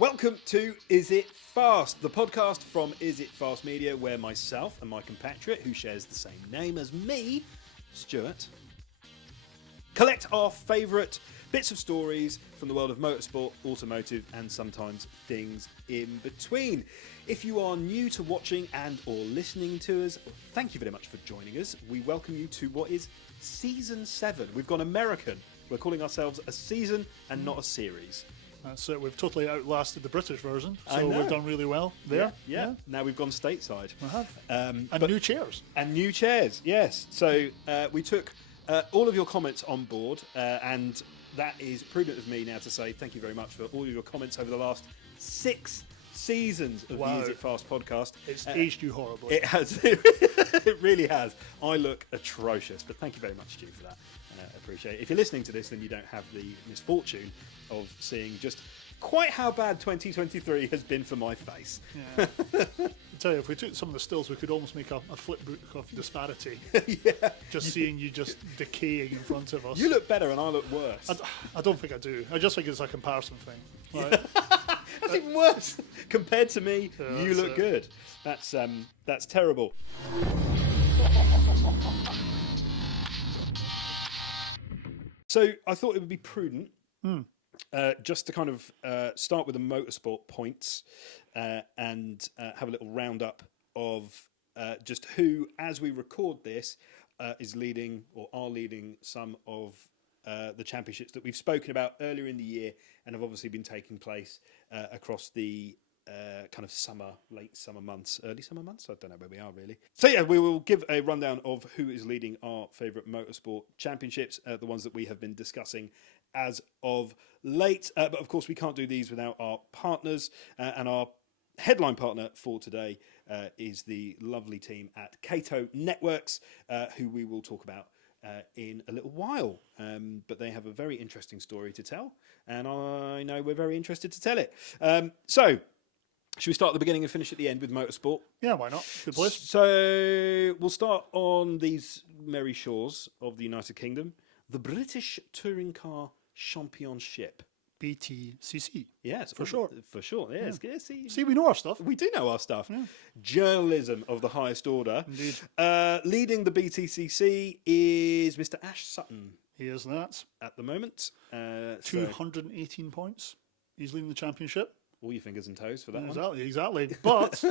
Welcome to Is It Fast, the podcast from Is It Fast Media, where myself and my compatriot, who shares the same name as me, Stuart, collect our favourite bits of stories from the world of motorsport, automotive, and sometimes things in between. If you are new to watching and or listening to us, thank you very much for joining us. We welcome you to what is Season 7. We've gone American. We're calling ourselves a season and not a series. That's it. We've totally outlasted the British version, so we've done really well there. Yeah. Now we've gone stateside. We have. And new chairs. And new chairs, yes. So we took all of your comments on board, and that is prudent of me now to say thank you very much for all of your comments over the last 6 seasons of the Is It Fast podcast. It's aged you horribly. It has. It really has. I look atrocious, but thank you very much, Stu, for that. Appreciate it. If you're listening to this, then you don't have the misfortune of seeing just quite how bad 2023 has been for my face. Yeah. I tell you, if we took some of the stills, we could almost make a flip book of disparity. Yeah. Just seeing you just decaying in front of us. You look better and I look worse. I don't think I do. I just think it's a comparison thing. Right? That's even worse. Compared to me, Yeah, you look good. That's terrible. So I thought it would be prudent just to kind of start with the motorsport points and have a little roundup of just who, as we record this, is leading or are leading some of the championships that we've spoken about earlier in the year and have obviously been taking place across the kind of summer, late summer months, early summer months. I don't know where we are really. So yeah, we will give a rundown of who is leading our favourite motorsport championships, the ones that we have been discussing as of late. But of course, we can't do these without our partners, and our headline partner for today is the lovely team at Cato Networks, who we will talk about in a little while. But they have a very interesting story to tell, and I know we're very interested to tell it. So should we start at the beginning and finish at the end with motorsport? Yeah, why not? Good place. So we'll start on these merry shores of the United Kingdom. The British Touring Car Championship. BTCC. Yes, for sure. For sure, yes. Yeah. Yeah, See, we know our stuff. we do know our stuff. Yeah. Journalism of the highest order. Indeed. Leading the BTCC is Mr. Ash Sutton He is that. at the moment. 218 points. He's leading the championship. All your fingers and toes for that one. Exactly. But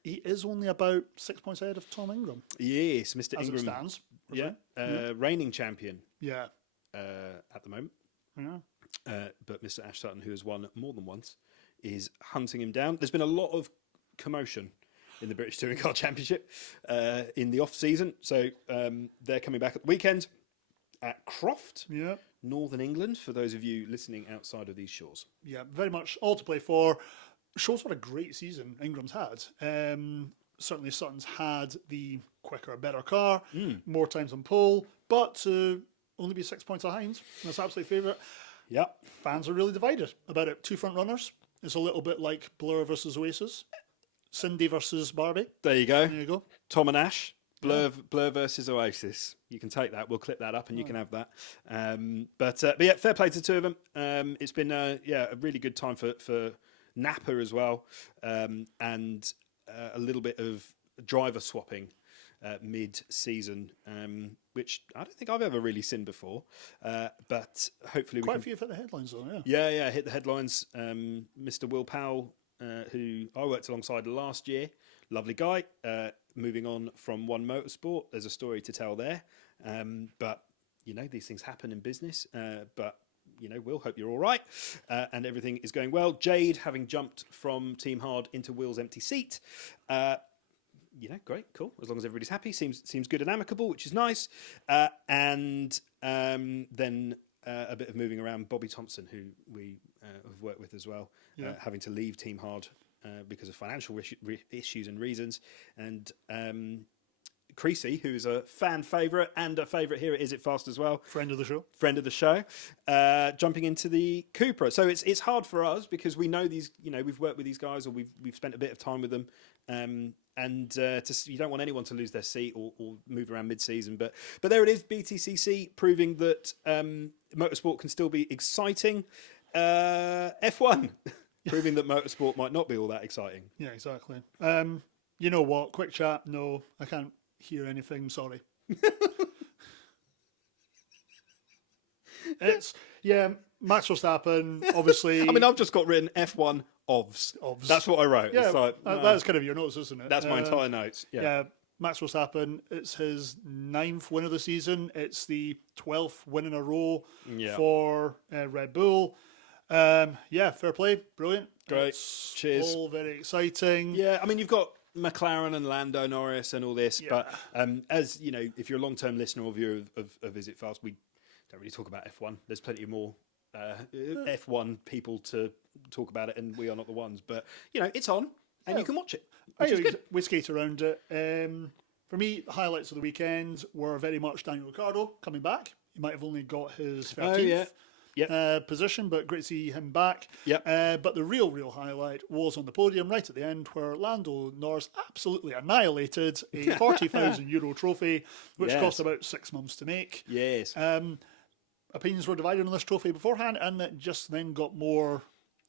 he is only about 6 points ahead of Tom Ingram. Yes, Mr. As Ingram. it stands. Yeah, reigning champion Yeah. at the moment. Yeah. But Mr. Ash Sutton, who has won more than once, is hunting him down. There's been a lot of commotion in the British Touring Car Championship in the off-season. So they're coming back at the weekend at Croft, Yeah. Northern England, for those of you listening outside of these shores. Yeah, very much all to play for. Shows what a great season Ingram's had. Certainly Sutton's had the quicker, better car, more times on pole, but to only be 6 points behind, that's absolute favourite. Yeah. Fans are really divided about it. 2 front runners. It's a little bit like Blur versus Oasis. Cindy versus Barbie. There you go. There you go. Tom and Ash. Blur versus Oasis. You can take that. We'll clip that up and you can have that. But yeah, fair play to the two of them. It's been a really good time for Napa as well, and a little bit of driver swapping mid-season, which I don't think I've ever really seen before. But hopefully Quite a few hit the headlines though, Yeah, hit the headlines. Mr. Will Powell, who I worked alongside last year, lovely guy. Moving on from One Motorsport, there's a story to tell there. But these things happen in business. But Will, hope you're all right, and everything is going well. Jade, having jumped from Team Hard into Will's empty seat. Great, cool. As long as everybody's happy, seems good and amicable, which is nice. And then a bit of moving around. Bobby Thompson, who we have worked with as well, having to leave Team Hard because of financial issues and reasons. And Creasy, who is a fan favourite and a favourite here at Is It Fast as well. Friend of the show. Jumping into the Cupra. So it's hard for us because we know these, we've worked with these guys or we've spent a bit of time with them. And you don't want anyone to lose their seat or move around mid-season. But there it is, BTCC, proving that motorsport can still be exciting. F1. proving that motorsport might not be all that exciting. Yeah, exactly. You know what? Quick chat. No, I can't hear anything. Sorry. Max Verstappen, obviously. I mean, I've just got written F1 OVS. That's what I wrote. Yeah, it's like, that's kind of your notes, isn't it? That's my entire notes. Yeah. Max Verstappen, it's his 9th win of the season. It's the 12th win in a row for Red Bull. Fair play. Brilliant. Great. Cheers. All very exciting. Yeah, I mean, you've got McLaren and Lando Norris and all this, but as you know, if you're a long-term listener or viewer of Is It Fast, we don't really talk about F1. There's plenty more F1 people to talk about it, and we are not the ones. But you know, it's on, and you can watch it. We skate around it. For me, the highlights of the weekend were very much Daniel Ricciardo coming back. He might have only got his 13th position, but great to see him back. But the real highlight was on the podium right at the end, where Lando Norris absolutely annihilated a €40,000 trophy, which cost about 6 months to make. Yes. Opinions were divided on this trophy beforehand, and it just then got more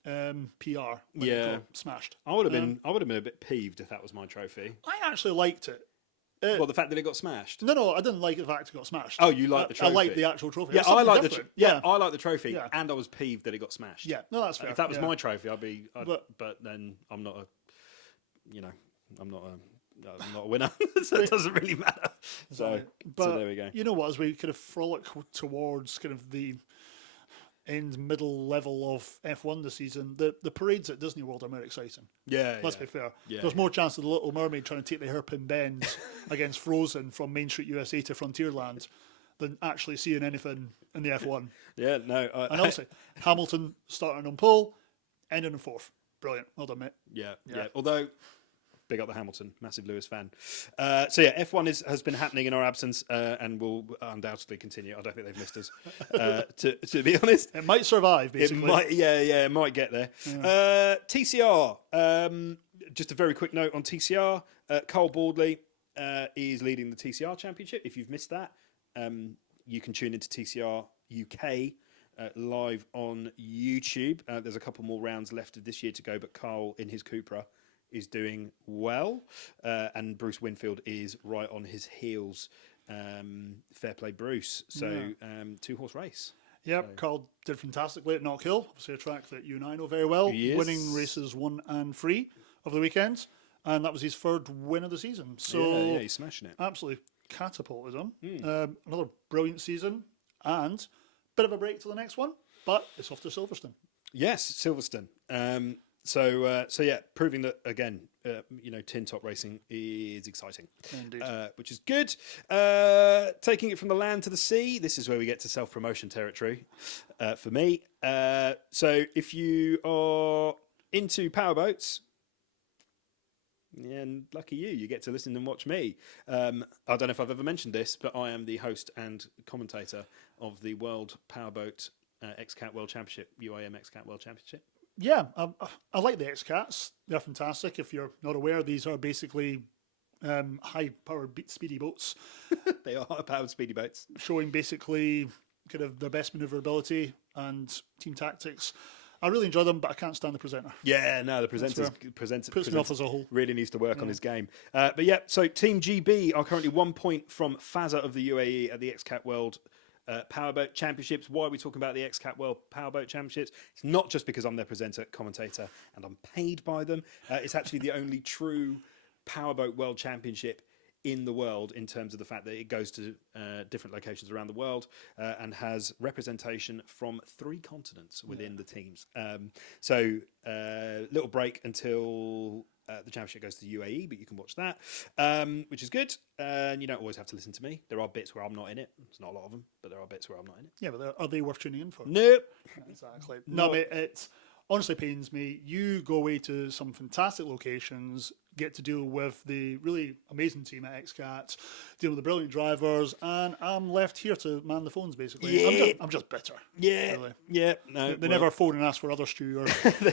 PR when it got smashed. I would have been a bit peeved if that was my trophy. I actually liked it. Well, the fact that it got smashed. No, I didn't like the fact it got smashed. Oh, you like the trophy? I like the actual trophy. Yeah, I like the I like the trophy, and I was peeved that it got smashed. Yeah, no, that's fair. If that was my trophy, but then I'm not I'm not a winner, so it doesn't really matter. So there we go. You know what? As we kind of frolic towards kind of the middle level of F1 this season, the parades at Disney World are more exciting. Let's be fair. There's more chance of the Little Mermaid trying to take the hairpin bend against Frozen from Main Street USA to Frontierland than actually seeing anything in the F1. And obviously, Hamilton starting on pole, ending in 4th. Brilliant. Well done, mate. Yeah. Although, big up the Hamilton, massive Lewis fan. F1 has been happening in our absence and will undoubtedly continue. I don't think they've missed us, to be honest. It might survive, basically. It might get there. TCR, just a very quick note on TCR. Cole Boardley is leading the TCR Championship. If you've missed that, you can tune into TCR UK live on YouTube. There's a couple more rounds left of this year to go, but Carl in his Cupra is doing well, and Bruce Winfield is right on his heels. Fair play, Bruce. So 2-horse race. Yep, Carl did fantastically at Knock Hill, obviously a track that you and I know very well, winning races 1 and 3 of the weekend, and that was his 3rd win of the season. So he's smashing it. Absolutely catapulted him. Another brilliant season, and bit of a break to the next one, but it's off to Silverstone. Yes, Silverstone. Proving that again, tin top racing is exciting. Indeed. Which is good. Taking it from the land to the sea, this is where we get to self-promotion territory for me. So if you are into powerboats, and lucky you get to listen and watch me. I don't know if I've ever mentioned this, but I am the host and commentator of the World Powerboat XCAT World Championship, UAM XCAT World Championship. Yeah, I like the XCATs. They're fantastic. If you're not aware, these are basically high-powered speedy boats. They are high-powered speedy boats. Showing basically kind of their best maneuverability and team tactics. I really enjoy them, but I can't stand the presenter. Yeah, no, the presenter puts me off as a whole. Really needs to work on his game. So Team GB are currently 1 point from Fazza of the UAE at the XCAT World Powerboat Championships. Why are we talking about the XCAT World Powerboat Championships? It's not just because I'm their presenter, commentator, and I'm paid by them. It's actually the only true powerboat world championship in the world, in terms of the fact that it goes to different locations around the world and has representation from 3 continents within the teams. Little break until the championship goes to the UAE, but you can watch that, which is good. And you don't always have to listen to me. There are bits where I'm not in it. There's not a lot of them, but there are bits where I'm not in it. Yeah, but are they worth tuning in for? Nope. Exactly. No, mate, it honestly pains me. You go away to some fantastic locations, get to deal with the really amazing team at XCAT, deal with the brilliant drivers, and I'm left here to man the phones, basically. Yeah. I'm just bitter. Yeah, Really. yeah, no. They never phone and ask for other stew, or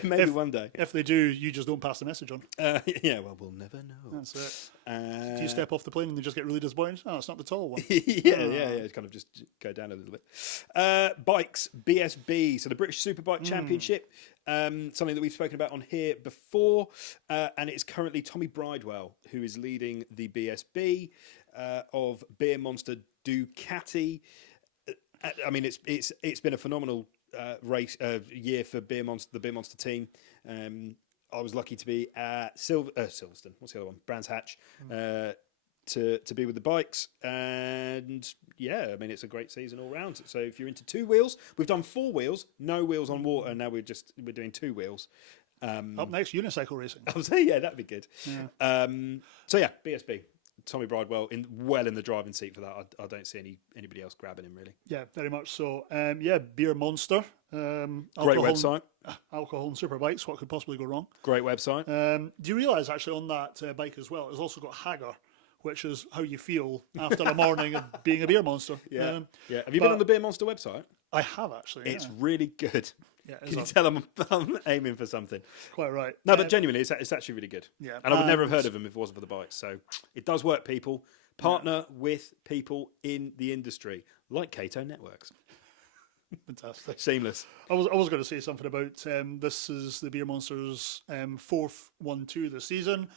Maybe one day. if they do, you just don't pass the message on. Yeah, well, we'll never know. That's it. Do you step off the plane and they just get really disappointed? Oh, it's not the tall one. yeah, it's kind of just go down a little bit. Bikes, BSB, so the British Superbike Championship, something that we've spoken about on here before, and it's currently Tommy Bridewell who is leading the BSB of Beer Monster Ducati. I mean, it's been a phenomenal race year for the Beer Monster team. I was lucky to be at Silverstone. What's the other one? Brands Hatch. To be with the bikes, and yeah, I mean, it's a great season all round. So if you're into two wheels, we've done four wheels, no wheels on water. Now we're doing two wheels. Up next, unicycle racing. I was saying, yeah, that'd be good. Yeah. So yeah, BSB, Tommy Bridewell in the driving seat for that. I don't see anybody else grabbing him really. Yeah, very much so. Yeah, Beer Monster. Great website. Alcohol and superbikes. What could possibly go wrong? Great website. Do you realise actually on that bike as well, it's also got Hager, which is how you feel after a morning of being a beer monster. Yeah. Have you been on the Beer Monster website? I have actually. It's really good. Yeah, Can you tell I'm aiming for something? Quite right. No, but genuinely, it's actually really good. Yeah, and I would never have heard of them if it wasn't for the bikes. So it does work, people. Partner with people in the industry, like Cato Networks. Fantastic. Seamless. I was going to say something about this is the Beer Monsters' fourth 1-2 this season.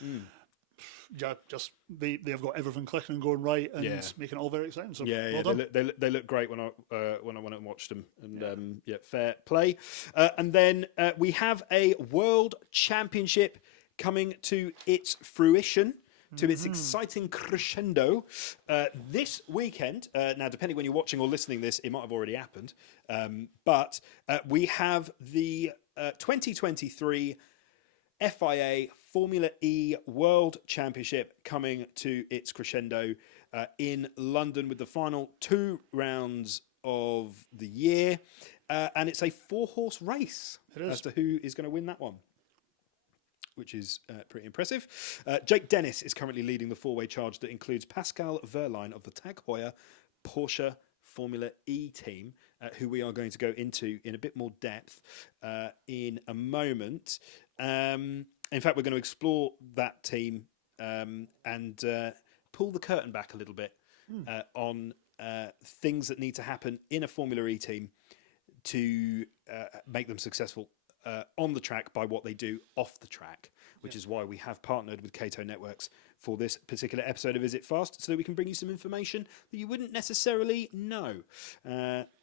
Yeah, just they've got everything clicking and going right, and making it all very exciting. So well done. They look great when I went and watched them, and fair play. And then we have a World Championship coming to its fruition, to its exciting crescendo this weekend. Now, depending when you're watching or listening this, it might have already happened, but we have the 2023 FIA Formula E World Championship coming to its crescendo in London with the final 2 rounds of the year. And it's a 4-horse race as to who is going to win that one, which is pretty impressive. Jake Dennis is currently leading the 4-way charge that includes Pascal Wehrlein of the Tag Heuer Porsche Formula E team, who we are going to go into in a bit more depth in a moment. In fact, we're going to explore that team and pull the curtain back a little bit on things that need to happen in a Formula E team to make them successful on the track by what they do off the track, which is why we have partnered with Cato Networks for this particular episode of Is It Fast, so that we can bring you some information that you wouldn't necessarily know.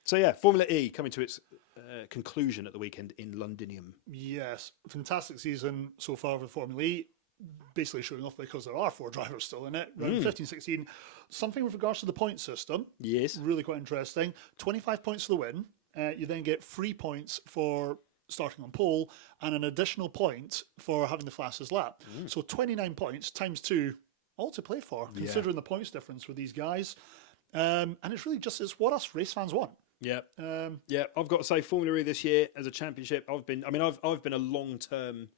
So yeah, Formula E coming to its conclusion at the weekend in Londinium. Yes, fantastic season so far for Formula E. Basically showing off because there are 4 drivers still in it. Round 15, 16. Something with regards to the point system. Yes. Really quite interesting. 25 points for the win. You then get 3 points for starting on pole and an additional point for having the fastest lap. So 29 points times 2, all to play for, considering the points difference with these guys. And it's really just it's what us race fans want. Yeah, I've got to say, Formula E this year as a championship, I've been a long-term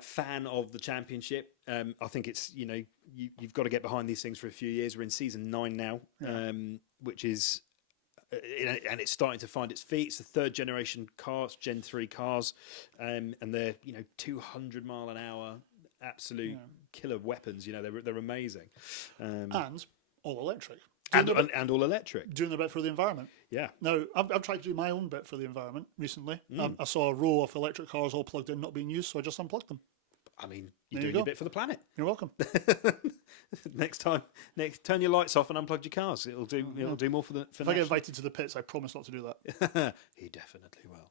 fan of the championship. I think it's you've got to get behind these things for a few years. We're in season 9 now, which is and it's starting to find its feet. It's the 3rd generation cars, Gen 3 cars, and they're 200 mile an hour, absolute killer weapons. They're amazing, and all electric. And all electric. Doing a bit for the environment. Yeah. Now, I've tried to do my own bit for the environment recently. I saw a row of electric cars all plugged in, not being used, so I just unplugged them. I mean, you're doing your bit for the planet. You're welcome. Next time, turn your lights off and unplug your cars. It'll do more for the. If I get invited to the pits, I promise not to do that. He definitely will.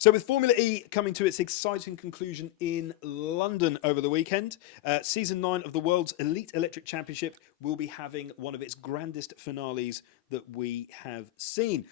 So with Formula E coming to its exciting conclusion in London over the weekend, Season 9 of the World's Elite Electric Championship will be having one of its grandest finales that we have seen.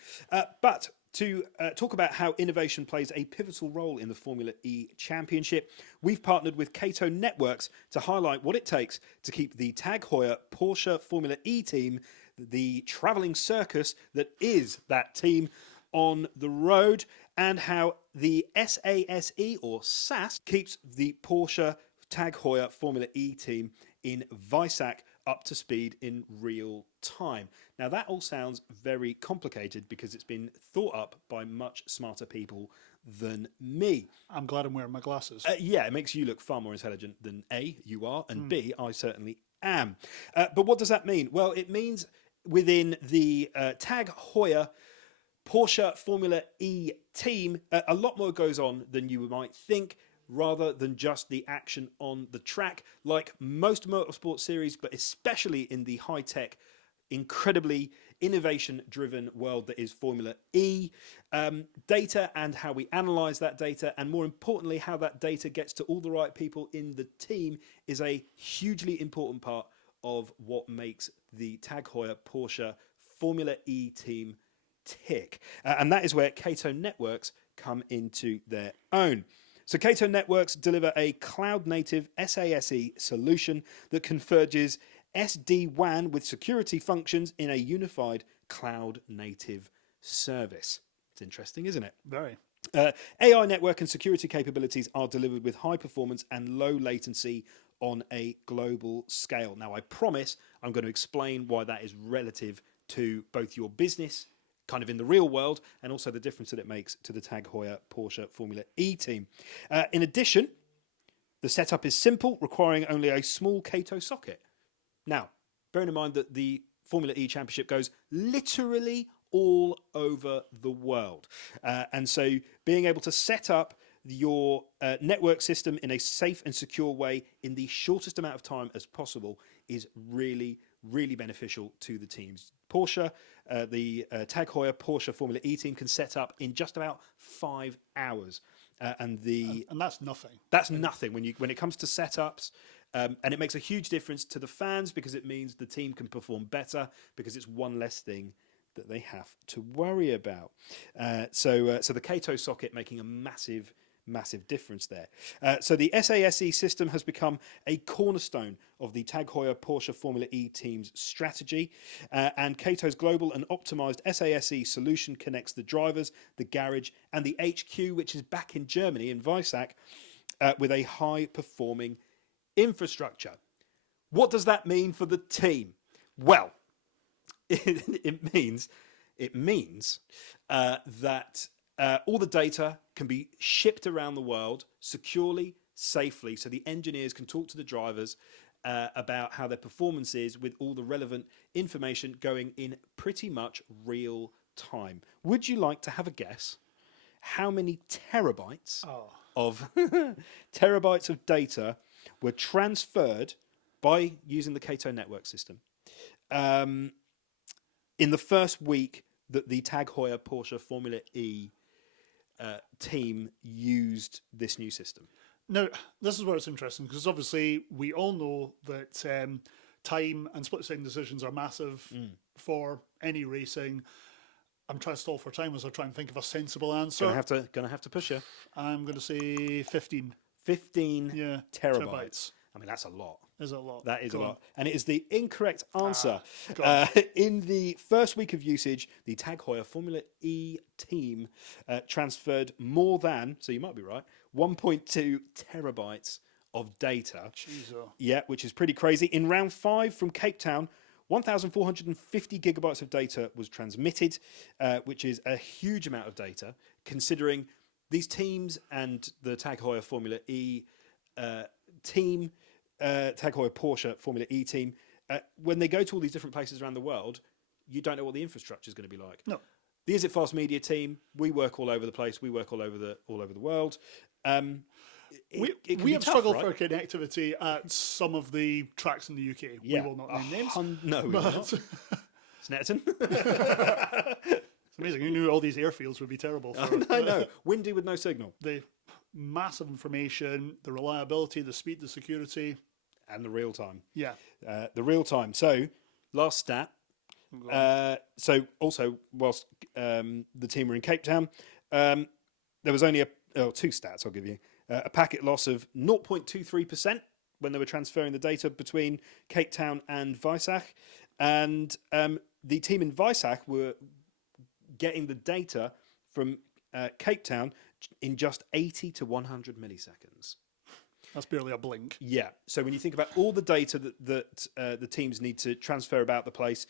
But to talk about how innovation plays a pivotal role in the Formula E Championship, we've partnered with Cato Networks to highlight what it takes to keep the Tag Heuer Porsche Formula E team, the travelling circus that is that team, on the road, and how the SASE or SAS keeps the Porsche Tag Heuer Formula E team in Weissach up to speed in real time. Now that all sounds very complicated because it's been thought up by much smarter people than me. I'm glad I'm wearing my glasses. Yeah, it makes you look far more intelligent than A, you are, and B, I certainly am. But what does that mean? Well, it means within the Tag Heuer Porsche Formula E team, a lot more goes on than you might think, rather than just the action on the track. Like most motorsport series, but especially in the high-tech, incredibly innovation-driven world that is Formula E, data and how we analyse that data, and more importantly, how that data gets to all the right people in the team is a hugely important part of what makes the Tag Heuer Porsche Formula E team tick. And that is where Cato Networks come into their own. So Cato Networks deliver a cloud-native SASE solution that converges SD-WAN with security functions in a unified cloud-native service. It's interesting, isn't it? Very. AI network and security capabilities are delivered with high performance and low latency on a global scale. Now, I promise I'm going to explain why that is relative to both your business, kind of in the real world, and also the difference that it makes to the Tag Heuer Porsche Formula E team. In addition, the setup is simple, requiring only a small Cato socket. Now, bearing in mind that the Formula E Championship goes literally all over the world. And so being able to set up your network system in a safe and secure way in the shortest amount of time as possible is really, really beneficial to the teams. Porsche, the Tag Heuer Porsche Formula E team can set up in just about 5 hours. And that's nothing. That's nothing when it comes to setups. And it makes a huge difference to the fans because it means the team can perform better because it's one less thing that they have to worry about. So the Cato socket making a massive difference there. So the SASE system has become a cornerstone of the Tag Heuer Porsche Formula E team's strategy. And Cato's global and optimized SASE solution connects the drivers, the garage, and the HQ, which is back in Germany, in Weissach, with a high-performing infrastructure. What does that mean for the team? Well, it means that all the data can be shipped around the world securely, safely, so the engineers can talk to the drivers about how their performance is with all the relevant information going in pretty much real time. Would you like to have a guess how many terabytes of terabytes of data were transferred by using the Cato network system in the first week that the Tag Heuer Porsche Formula E team used this new system? Now, this is where it's interesting because obviously we all know that time and split-second decisions are massive for any racing. I'm trying to stall for time as I try and think of a sensible answer. Gonna have to push you. I'm going to say 15. 15 terabytes. I mean, that's a lot. Is a lot. That is a lot. And it is the incorrect answer. In the first week of usage, the Tag Heuer Formula E team transferred more than, so you might be right, 1.2 terabytes of data. Jeez. Yeah, which is pretty crazy. In round 5 from Cape Town, 1,450 gigabytes of data was transmitted, which is a huge amount of data, considering these teams and the Tag Heuer Formula E team, Tag Heuer Porsche Formula E team, when they go to all these different places around the world, you don't know what the infrastructure is going to be like. No. The Is It Fast Media team, we work all over the place. We work all over the world. We have struggled for connectivity at some of the tracks in the UK. Yeah. We will not name names. No, we will not. Snetterton. It's amazing. Who knew all these airfields would be terrible for I know. Windy with no signal. The massive information, the reliability, the speed, the security. And the real time. Yeah. The real time. So, last stat. So, also, whilst the team were in Cape Town, there was only two stats I'll give you. A packet loss of 0.23% when they were transferring the data between Cape Town and Weissach. And the team in Weissach were getting the data from Cape Town in just 80 to 100 milliseconds. That's barely a blink. Yeah. So when you think about all the data that the teams need to transfer about the place,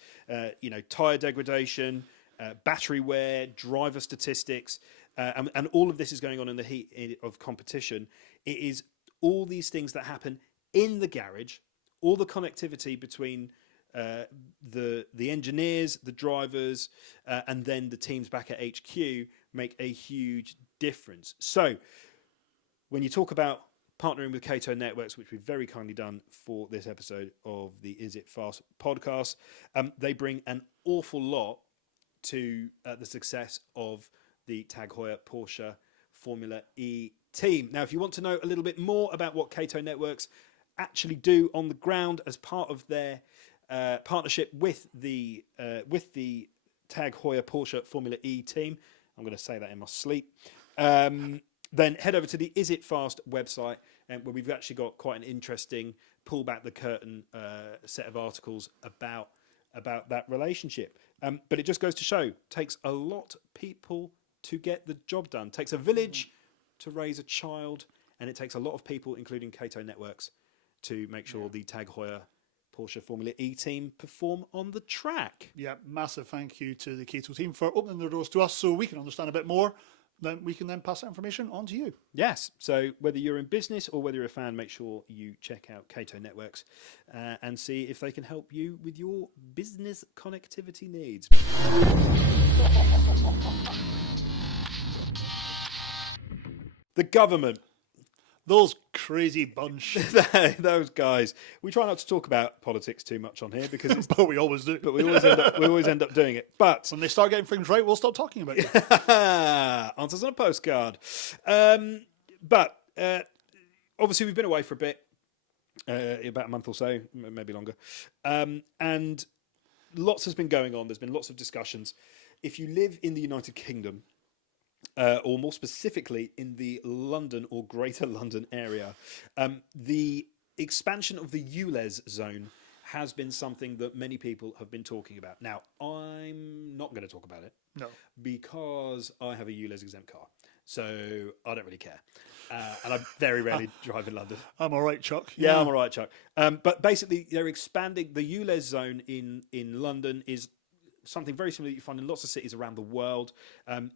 tyre degradation, battery wear, driver statistics, and all of this is going on in the heat of competition. It is all these things that happen in the garage, all the connectivity between the engineers, the drivers, and then the teams back at HQ make a huge difference. So when you talk about partnering with Cato Networks, which we've very kindly done for this episode of the Is It Fast podcast, they bring an awful lot to the success of the Tag Heuer Porsche Formula E team. Now, if you want to know a little bit more about what Cato Networks actually do on the ground as part of their partnership with the Tag Heuer Porsche Formula E team, I'm going to say that in my sleep, then head over to the Is It Fast website, where we've actually got quite an interesting pull back the curtain set of articles about that relationship. But it just goes to show, takes a lot of people to get the job done. It takes a village to raise a child, and it takes a lot of people, including Cato Networks, to make sure the Tag Heuer Porsche Formula E team perform on the track. Yeah, massive thank you to the Cato team for opening their doors to us so we can understand a bit more. Then we can then pass that information on to you. Yes. So whether you're in business or whether you're a fan, make sure you check out Cato Networks and see if they can help you with your business connectivity needs. The government. Those crazy bunch. Those guys. We try not to talk about politics too much on here because it's, But we always do. but we always end up doing it. But When they start getting things right, we'll stop talking about it. answers on a postcard. But obviously we've been away for a bit, about a month or so, maybe longer, and lots has been going on. There's been lots of discussions. If you live in the United Kingdom, or more specifically in the London or Greater London area, the expansion of the ULEZ zone has been something that many people have been talking about. Now, I'm not going to talk about it. No. Because I have a ULEZ exempt car. So I don't really care. And I very rarely drive in London. I'm all right, Chuck. Yeah, I'm all right, Chuck. But basically, they're expanding. The ULEZ zone in London is something very similar that you find in lots of cities around the world.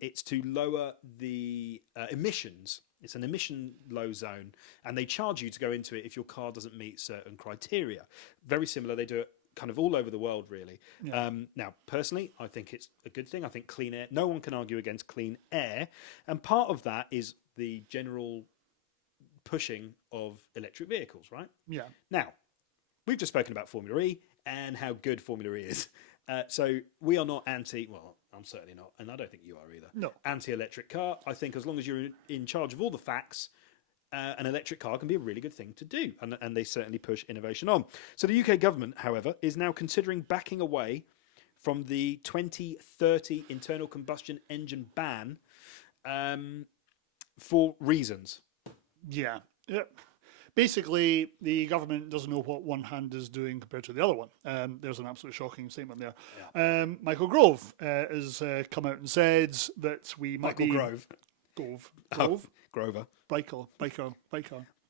It's to lower the emissions. It's an emission low zone, and they charge you to go into it if your car doesn't meet certain criteria. Very similar. They do it kind of all over the world, really. Yeah. Now, personally, I think it's a good thing. I think clean air, no one can argue against clean air. And part of that is the general pushing of electric vehicles, right? Yeah. Now, we've just spoken about Formula E and how good Formula E is. So we are not well, I'm certainly not, and I don't think you are either. No. Anti-electric car. I think as long as you're in charge of all the facts, an electric car can be a really good thing to do, and they certainly push innovation on. So the UK government, however, is now considering backing away from the 2030 internal combustion engine ban for reasons. Yeah. Basically, the government doesn't know what one hand is doing compared to the other one. There's an absolutely shocking statement there. Yeah. Michael Gove has come out and said that we might Michael be... Grove. Grove. Grover. Michael.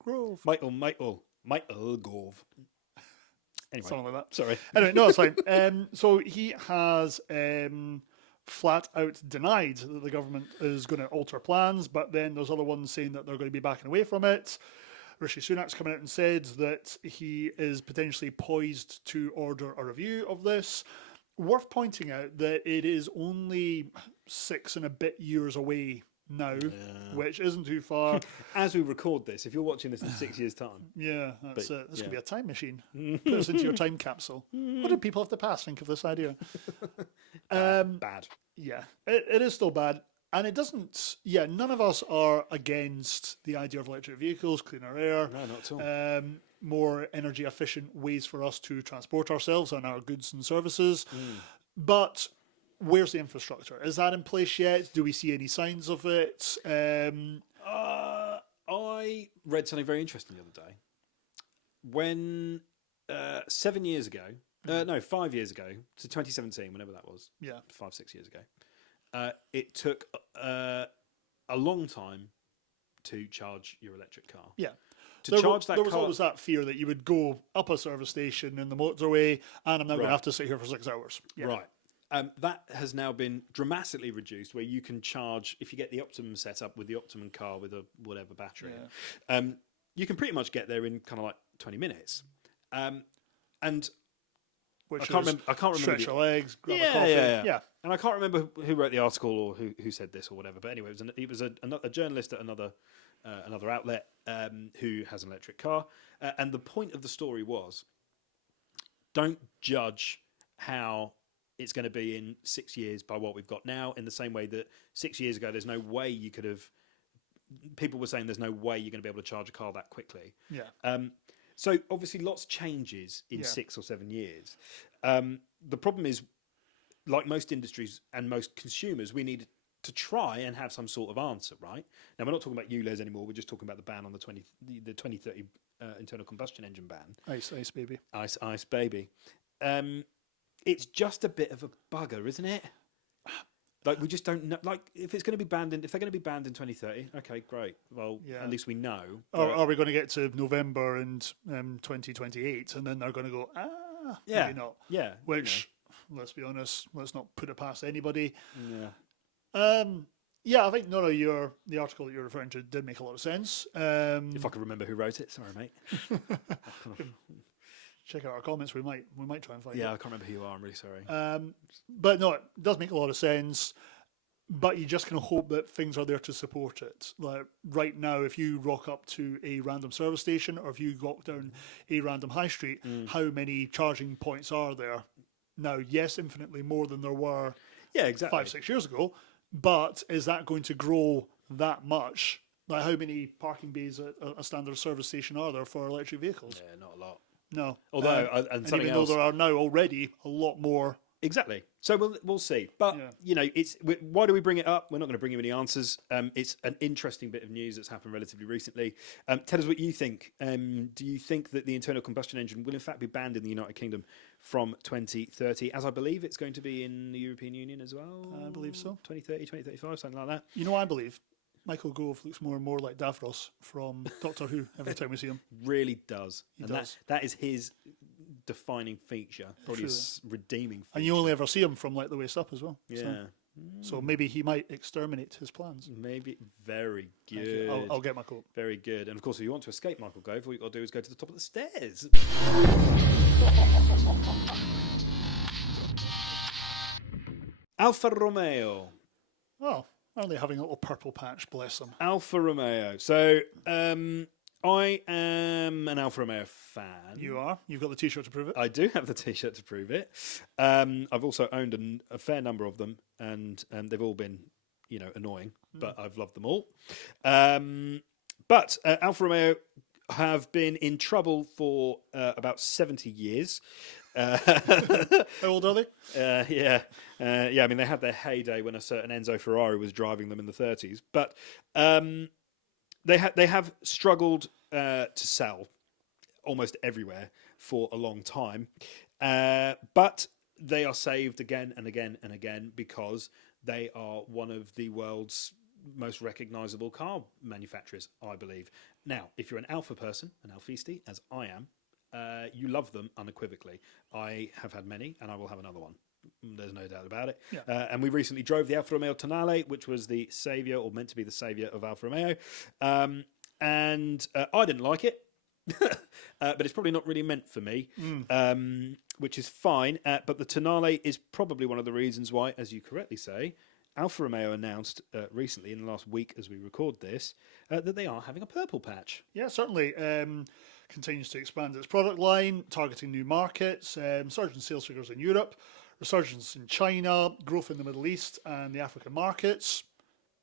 Grove. Michael Gove. Anyway, Something like that. sorry. Anyway, no, it's fine. So he has flat out denied that the government is going to alter plans, but then there's other ones saying that they're going to be backing away from it. Rishi Sunak's come out and said that he is potentially poised to order a review of this. Worth pointing out that it is only 6 and a bit years away now, which isn't too far. As we record this, if you're watching this in 6 years' time. Yeah, that's it. This could be a time machine. Mm. Put us into your time capsule. What did people of the past think of this idea? Bad. Yeah, it is still bad. And it doesn't, none of us are against the idea of electric vehicles, cleaner air. No, not at all. More energy efficient ways for us to transport ourselves and our goods and services. But where's the infrastructure? Is that in place yet? Do we see any signs of it? I read something very interesting the other day. When 7 years ago, 5 years ago, to 2017, whenever that was, 5-6 years ago, it took a long time to charge your electric car. Yeah. To charge that there was car, always that fear that you would go up a service station in the motorway and I'm now going Right. to have to sit here for 6 hours. Yeah. right? That has now been dramatically reduced, where you can charge if you get the Optimum setup with the Optimum car with a whatever battery. You can pretty much get there in kind of like 20 minutes. And Which I can't remember. stretch your legs, grab Yeah, a coffee. yeah. And I can't remember who wrote the article or who said this or whatever. But anyway, it was a journalist at another outlet who has an electric car, and the point of the story was: don't judge how it's going to be in 6 years by what we've got now. In the same way that 6 years ago, there's no way you could have. People were saying there's no way you're going to be able to charge a car that quickly. Yeah. So obviously, lots changes in 6 or 7 years. The problem is, like most industries and most consumers, we need to try and have some sort of answer, right? Now, we're not talking about ULEZ anymore. We're just talking about the ban on the 2030 internal combustion engine ban. Ice baby. Ice baby. It's just a bit of a bugger, isn't it? Like, we just don't know. Like, if they're going to be banned in 2030, okay, great. Well, at least we know. Or are we going to get to November and 2028 and then they're going to go, maybe not. Yeah. Which, let's be honest, let's not put it past anybody. Yeah. I think none of the article that you're referring to did make a lot of sense. If I could remember who wrote it, sorry, mate. Check out our comments. We might try and find it. Yeah, I can't remember who you are. I'm really sorry. But no, it does make a lot of sense. But you just kind of hope that things are there to support it. Like right now, if you rock up to a random service station or if you walk down a random high street, how many charging points are there? Now, yes, infinitely more than there were 5-6 years ago. But is that going to grow that much? Like how many parking bays at a standard service station are there for electric vehicles? Yeah, not a lot. No. Although, and even though there are now already a lot more. Exactly. So we'll see. But, why do we bring it up? We're not going to bring you any answers. It's an interesting bit of news that's happened relatively recently. Tell us what you think. Do you think that the internal combustion engine will in fact be banned in the United Kingdom from 2030, as I believe it's going to be in the European Union as well? I believe so. 2030, 2035, something like that. You know what I believe? Michael Gove looks more and more like Davros from Doctor Who every time we see him. Really does. He does. That is his defining feature, probably his redeeming feature. And you only ever see him from like the waist up as well. Yeah. So maybe he might exterminate his plans. Maybe. Very good. I'll get my coat. Very good. And of course, if you want to escape Michael Gove, all you've got to do is go to the top of the stairs. Alfa Romeo. Oh, aren't they having a little purple patch? Bless them. Alfa Romeo. So, I am an Alfa Romeo fan. You are? You've got the T-shirt to prove it? I do have the T-shirt to prove it. I've also owned a fair number of them, and they've all been, annoying, but I've loved them all. But Alfa Romeo have been in trouble for about 70 years. How old are they? Yeah. I mean, they had their heyday when a certain Enzo Ferrari was driving them in the 30s. But they have struggled to sell almost everywhere for a long time. But they are saved again and again and again because they are one of the world's most recognisable car manufacturers, I believe. Now, if you're an Alfa person, an Alfisti, as I am, you love them unequivocally. I have had many, and I will have another one. There's no doubt about it. Yeah. And we recently drove the Alfa Romeo Tonale, which was the saviour, or meant to be the saviour of Alfa Romeo. And I didn't like it, but it's probably not really meant for me, which is fine. But the Tonale is probably one of the reasons why, as you correctly say, Alfa Romeo announced recently, in the last week as we record this, that they are having a purple patch. Yeah, certainly. Continues to expand its product line, targeting new markets, surge in sales figures in Europe, resurgence in China, growth in the Middle East and the African markets.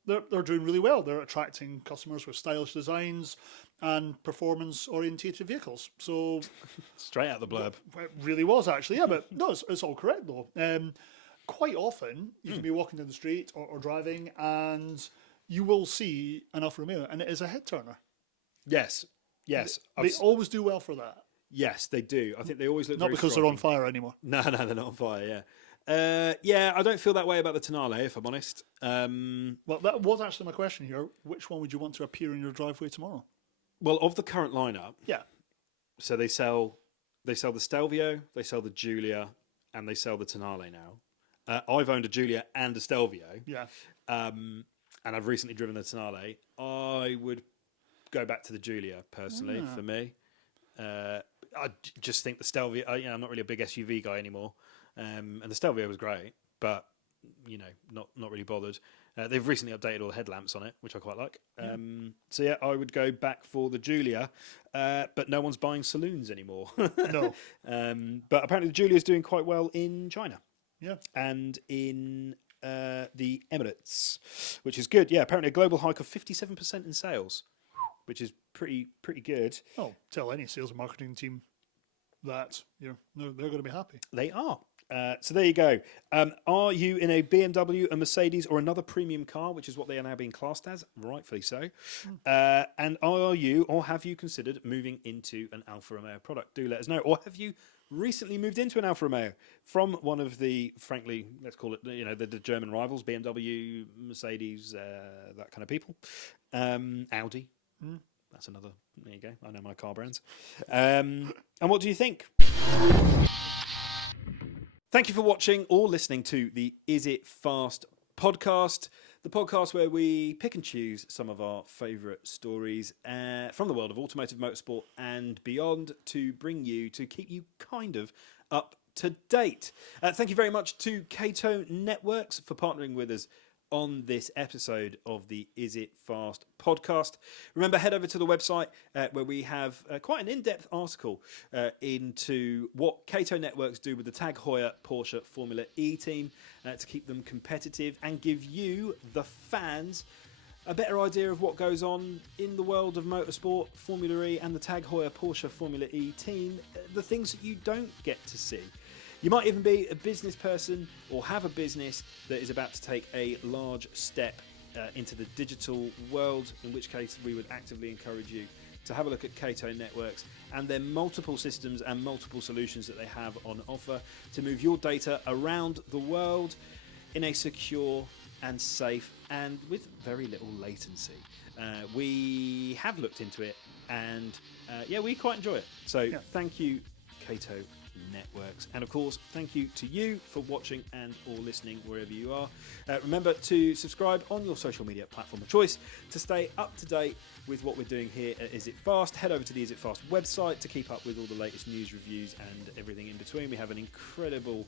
They're doing really well. They're attracting customers with stylish designs and performance-orientated vehicles. So Straight out the blurb. it really was, actually. Yeah, but no, it's all correct, though. Quite often, you can be walking down the street or driving and you will see an Alfa Romeo, and it is a head-turner. Yes. They always do well for that. Yes, they do. I think they always look Not very because striking. they're on fire anymore. No, they're not on fire, Yeah, I don't feel that way about the Tonale, if I'm honest. Well, that was actually my question here. Which one would you want to appear in your driveway tomorrow? Well, of the current lineup, Yeah. so they sell the Stelvio, they sell the Giulia, and they sell the Tonale now. I've owned a Giulia and a Stelvio. Yeah. And I've recently driven the Tonale. I would go back to the Giulia personally for me. I just think the Stelvio. I'm not really a big SUV guy anymore, and the Stelvio was great, but not really bothered. They've recently updated all the headlamps on it, which I quite like. So yeah, I would go back for the Giulia, but no one's buying saloons anymore. No. But apparently the Giulia is doing quite well in China. Yeah. And in the Emirates, which is good. Yeah, apparently a global hike of 57% in sales, which is pretty good. Oh, tell any sales and marketing team that they're going to be happy. They are. So there you go. Are you in a BMW, a Mercedes, or another premium car, which is what they are now being classed as, rightfully so? And are you, or have you considered moving into an Alfa Romeo product? Do let us know. Or have you recently moved into an Alfa Romeo from one of the, frankly, let's call it, the German rivals, BMW, Mercedes, that kind of people, Audi. That's another. There you go. I know my car brands. And what do you think? Thank you for watching or listening to the Is It Fast podcast, the podcast where we pick and choose some of our favourite stories from the world of automotive, motorsport and beyond to bring you, to keep you kind of up to date. Thank you very much to Cato Networks for partnering with us on this episode of the Is It Fast podcast. Remember, head over to the website where we have quite an in-depth article into what Cato Networks do with the Tag Heuer Porsche Formula E team to keep them competitive and give you, the fans, a better idea of what goes on in the world of motorsport, Formula E and the Tag Heuer Porsche Formula E team, the things that you don't get to see. You might even be a business person or have a business that is about to take a large step into the digital world, in which case we would actively encourage you to have a look at Cato Networks and their multiple systems and multiple solutions that they have on offer to move your data around the world in a secure and safe and with very little latency. We have looked into it and we quite enjoy it. So Thank you, Cato Networks, and of course thank you to you for watching and or listening wherever you are. Remember to subscribe on your social media platform of choice to stay up to date with what we're doing here at Is It Fast. Head over to the Is It Fast website to keep up with all the latest news, reviews and everything in between. We have an incredible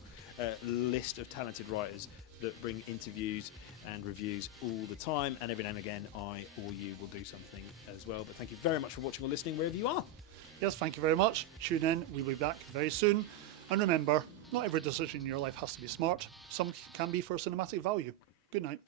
list of talented writers that bring interviews and reviews all the time, and every now and again I or you will do something as well. But thank you very much for watching or listening wherever you are. Yes, thank you very much. Tune in. We'll be back very soon. And remember, not every decision in your life has to be smart. Some can be for cinematic value. Good night.